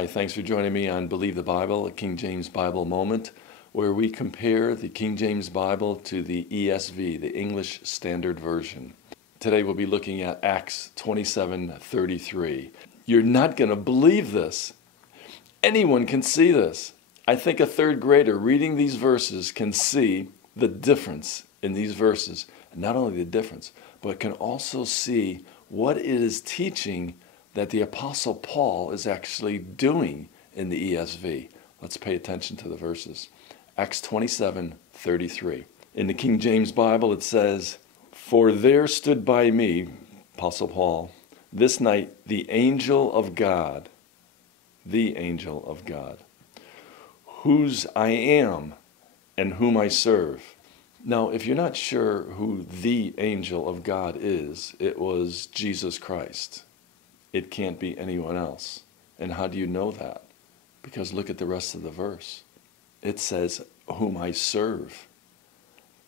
Hi, thanks for joining me on Believe the Bible, a King James Bible Moment, where we compare the King James Bible to the ESV, the English Standard Version. Today we'll be looking at Acts 27:33. You're not going to believe this. Anyone can see this. I think a third grader reading these verses can see the difference in these verses. And not only the difference, but can also see what it is teaching that the Apostle Paul is actually doing in the ESV. Let's pay attention to the verses. Acts 27:33. In the King James Bible it says, "For there stood by me," Apostle Paul, "this night the angel of God, whose I am and whom I serve." Now, if you're not sure who the angel of God is, it was Jesus Christ. It can't be anyone else. And how do you know that? Because look at the rest of the verse. It says, "whom I serve."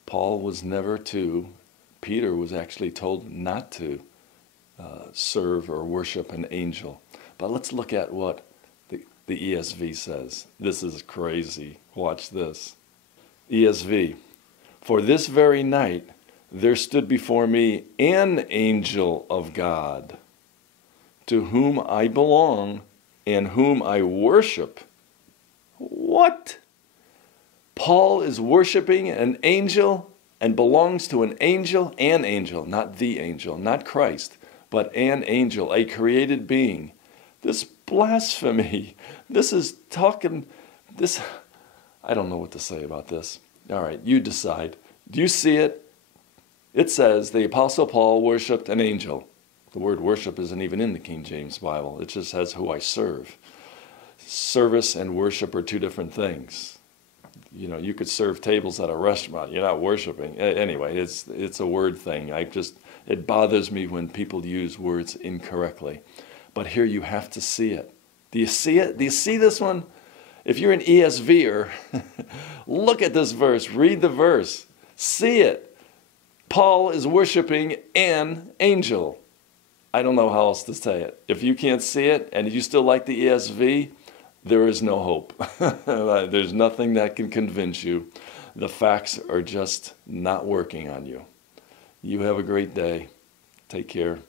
Paul was never to, Peter was actually told not to serve or worship an angel. But let's look at what the ESV says. This is crazy. Watch this. ESV, "For this very night there stood before me an angel of God, to whom I belong and whom I worship." What? Paul is worshiping an angel and belongs to an angel, not the angel, not Christ, but an angel, a created being. This blasphemy. This is talking, I don't know what to say about this. All right, you decide. Do you see it? It says the Apostle Paul worshiped an angel. The word worship isn't even in the King James Bible. It just says who I serve. Service and worship are two different things. You know, you could serve tables at a restaurant. You're not worshiping. Anyway, it's a word thing. It bothers me when people use words incorrectly. But here you have to see it. Do you see it? Do you see this one? If you're an ESVer, look at this verse. Read the verse. See it. Paul is worshiping an angel. I don't know how else to say it. If you can't see it and you still like the ESV, there is no hope. There's nothing that can convince you. The facts are just not working on you. You have a great day. Take care.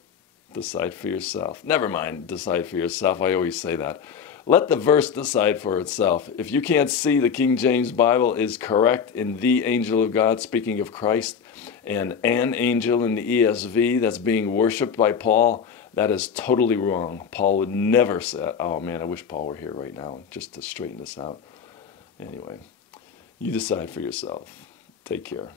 Decide for yourself. Never mind, decide for yourself. I always say that. Let the verse decide for itself. If you can't see the King James Bible is correct in the angel of God, speaking of Christ, and an angel in the ESV that's being worshipped by Paul, that is totally wrong. Paul would never say, oh man, I wish Paul were here right now just to straighten this out. Anyway, you decide for yourself. Take care.